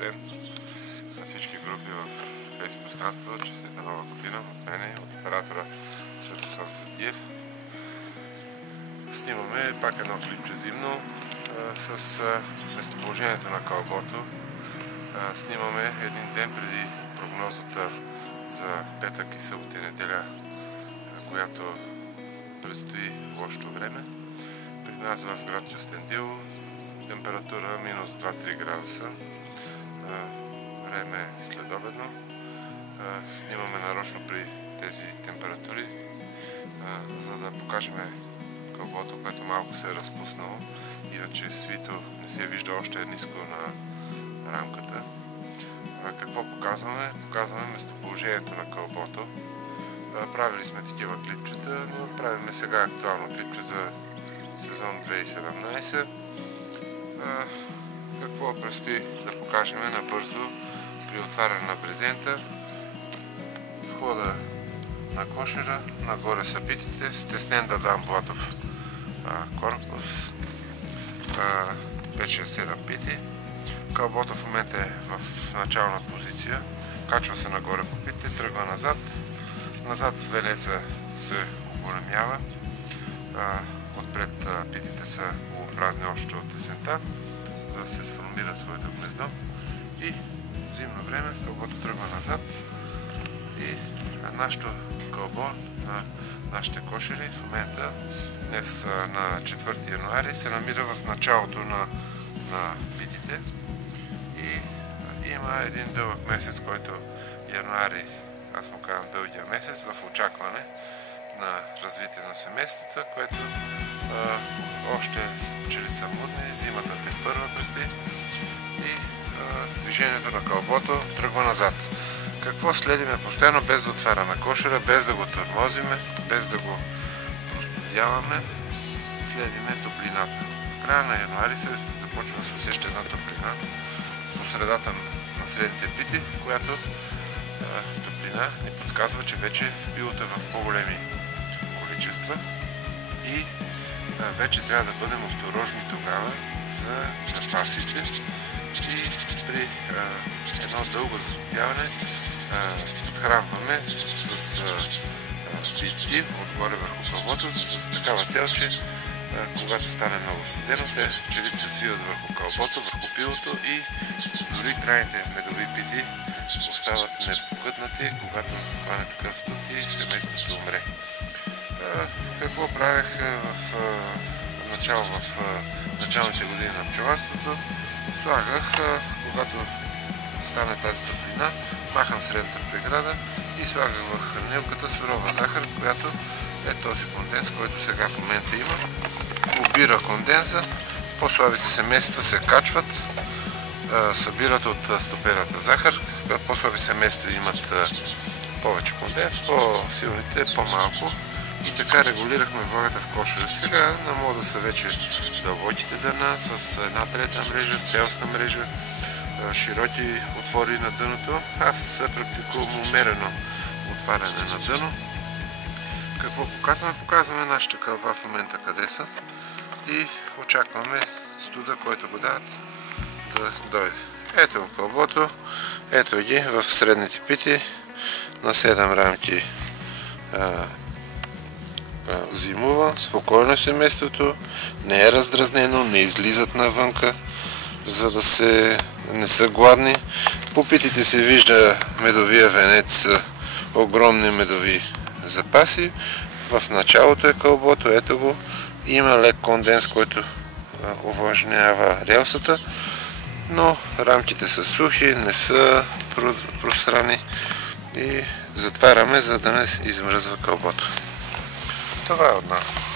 ден на всички групи в фейс пространство, честита нова година от мене, от оператора Светослав Георгиев. Снимаме пак едно клипче зимно с местоположението на кълбото. Снимаме един ден преди прогнозата за петък и събота и неделя, която предстои лошото време. При нас в град Кюстендил температура минус 2-3 градуса. Време е следобедно. Снимаме нарочно при тези температури, за да покажем кълбото, което малко се е разпуснало. Иначе свито не се вижда още ниско на рамката. Какво показваме? Показваме местоположението на кълбото. Правили сме такива клипчета, но правим сега актуално клипче за сезон 2017. Какво предстои да покажем набързо при отваряне на брезента? Входа на кошера, нагоре са питите, стеснен Дадан Блатов корпус, 5-6-7 пити. Кълбото в момента е в начална позиция, качва се нагоре по питите, тръгва назад. Назад венеца се оголемява, отпред питите са полупразни още от есента, за да се сформира своето гнездо. И в зимно време кълбото тръгва назад и нашето кълбо на нашите кошери в момента, днес на 4 януари, се намира в началото на питите и има един дълъг месец, който януари, аз му казвам дългия месец, в очакване на развитие на семействата, което още пчелите са мудни, зимата тепърва предстои и движението на кълбото тръгва назад. Какво следиме постоянно, без да отваряме кошера, без да го тормозиме, без да го простудяваме, следиме топлината. В края на януари се започва да се усеща една топлина по средата на средните пити, която топлина ни подсказва, че вече билото е в по-големи количества и вече трябва да бъдем осторожни тогава за запасите и при едно дълго застудяване подхранваме с пити отгоре върху кълбото с такава цел, че когато стане много студено, пчелите се свиват върху кълбото, върху пилото и дори крайните медови пити остават непокътнати, когато хване такъв студ и семейството умре. Какво правех в началните години на пчеларството? Слагах, когато стане тази топлина, махам средната преграда и слагах в хранилката сурова захар, която е този конденс, който сега в момента има. Обира конденса, по-слабите семейства се качват, събират от стопената захар, по-слаби семейства имат повече конденс, по-силните по-малко и така регулирахме влагата в кошера. Сега на мода са вече дълбоките дъна с една трета мрежа, с цялостна мрежа, широки отвори на дъното. Аз практикувам умерено отваряне на дъно. Какво показваме? Показваме нашите кълба в момента къде са и очакваме студа, който го дават, да дойде. Ето кълбото, ето ги в средните пити на 7 рамки зимува, спокойно семейството, не е раздразнено, не излизат навънка, за да не са гладни. По питите се вижда медовия венец, огромни медови запаси. В началото е кълбото, ето го, има лек конденс, който увлажнява релсата, но рамките са сухи, не са просрани и затваряме, за да не измръзва кълбото. Това е от нас.